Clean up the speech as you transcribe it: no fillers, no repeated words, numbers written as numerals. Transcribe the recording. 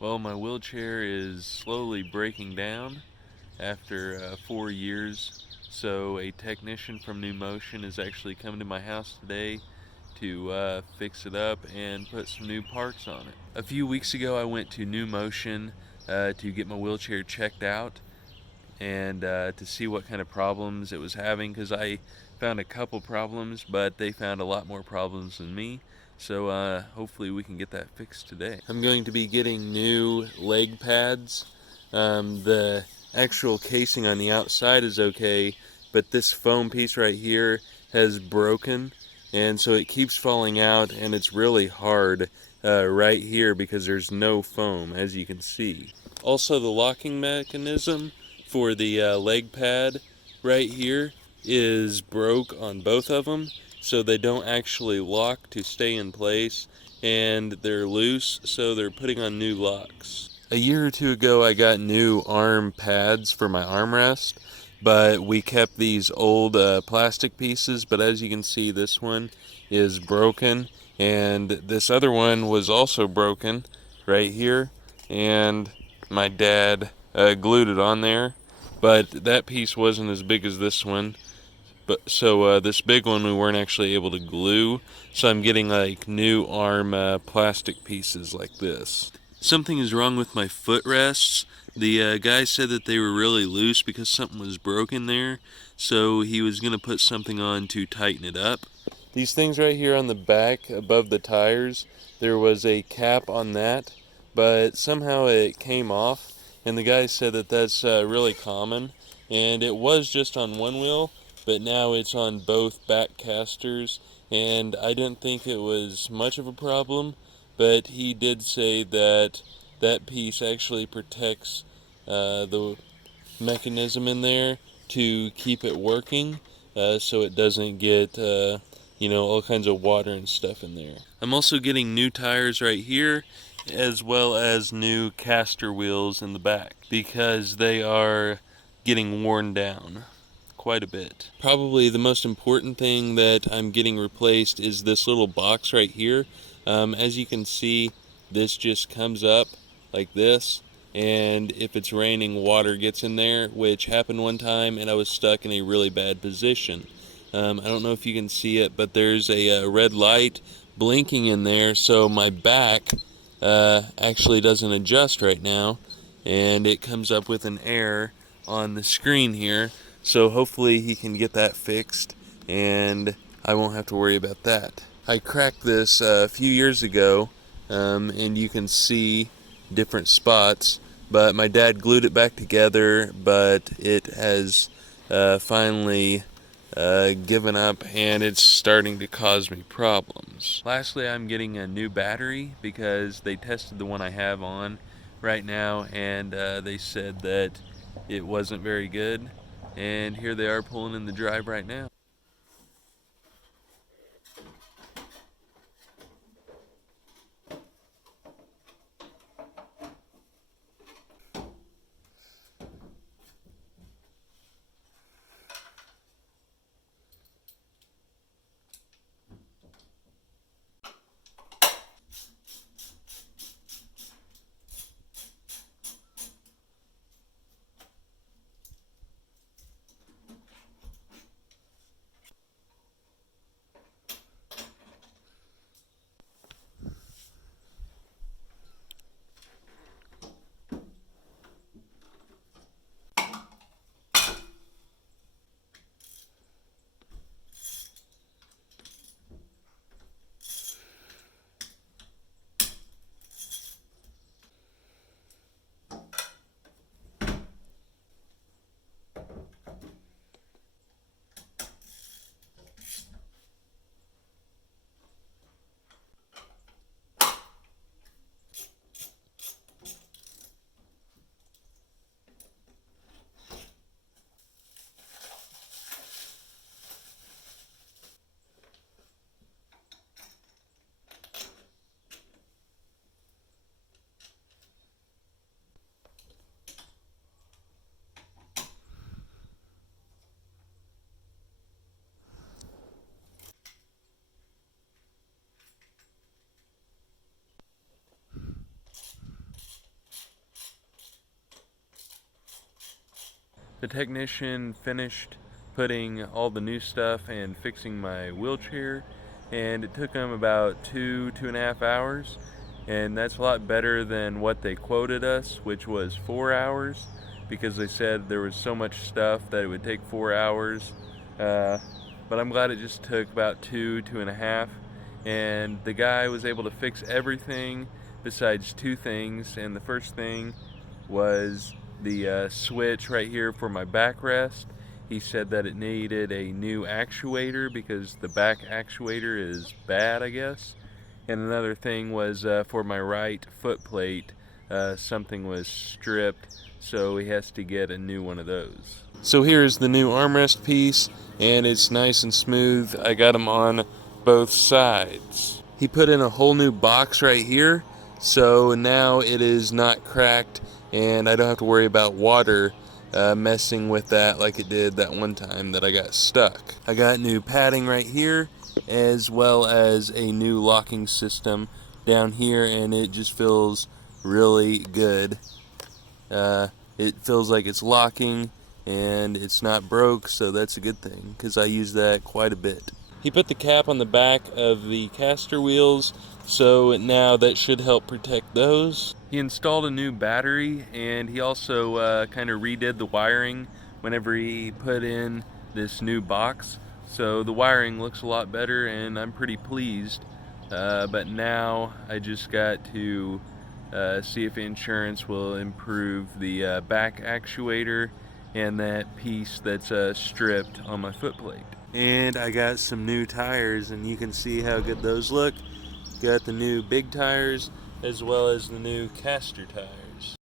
Well, my wheelchair is slowly breaking down after 4 years. So a technician from Numotion is actually coming to my house today to fix it up and put some new parts on it. A few weeks ago, I went to Numotion to get my wheelchair checked out and to see what kind of problems it was having, because I found a couple problems, but they found a lot more problems than me. So hopefully we can get that fixed today. I'm going to be getting new leg pads. The actual casing on the outside is okay, but this foam piece right here has broken, and so it keeps falling out, and it's really hard right here because there's no foam, as you can see. Also, the locking mechanism for the leg pad right here is broke on both of them, so they don't actually lock to stay in place, and they're loose, so they're putting on new locks. A year or two ago, I got new arm pads for my armrest, but we kept these old plastic pieces, but as you can see, this one is broken, and this other one was also broken right here, and my dad glued it on there, but that piece wasn't as big as this one. But so this big one we weren't actually able to glue, so I'm getting like new arm plastic pieces like this. Something is wrong with my footrests. The guy said that they were really loose because something was broken there, so he was going to put something on to tighten it up. These things right here on the back above the tires, there was a cap on that, but somehow it came off, and the guy said that that's really common, and it was just on one wheel, but now it's on both back casters, and I didn't think it was much of a problem, but he did say that that piece actually protects the mechanism in there to keep it working, so it doesn't get all kinds of water and stuff in there. I'm also getting new tires right here, as well as new caster wheels in the back, because they are getting worn down quite a bit. Probably the most important thing that I'm getting replaced is this little box right here. As you can see, this just comes up like this, and if it's raining, water gets in there, which happened one time, and I was stuck in a really bad position. I don't know if you can see it, but there's a red light blinking in there, so my back actually doesn't adjust right now, and it comes up with an error on the screen here. So hopefully he can get that fixed, and I won't have to worry about that. I cracked this a few years ago, and you can see different spots, but my dad glued it back together, but it has finally given up, and it's starting to cause me problems. Lastly, I'm getting a new battery because they tested the one I have on right now, and they said that it wasn't very good, and here they are pulling in the drive right now. The technician finished putting all the new stuff and fixing my wheelchair, and it took him about 2.5 hours, and that's a lot better than what they quoted us, which was 4 hours, because they said there was so much stuff that it would take 4 hours. But I'm glad it just took about 2.5, and the guy was able to fix everything besides two things. And the first thing was the switch right here for my backrest. He said that it needed a new actuator because the back actuator is bad, I guess. And another thing was for my right foot plate, something was stripped, so he has to get a new one of those. So here's the new armrest piece, and it's nice and smooth. I got them on both sides. He put in a whole new box right here, so now it is not cracked, and I don't have to worry about water messing with that like it did that one time that I got stuck. I got new padding right here, as well as a new locking system down here, and it just feels really good. It feels like it's locking and it's not broke, so that's a good thing because I use that quite a bit. He put the cap on the back of the caster wheels, so now that should help protect those. He installed a new battery, and he also kind of redid the wiring whenever he put in this new box. So the wiring looks a lot better, and I'm pretty pleased. But now I just got to see if insurance will improve the back actuator and that piece that's stripped on my foot plate. And I got some new tires, and you can see how good those look. Got the new big tires as well as the new caster tires.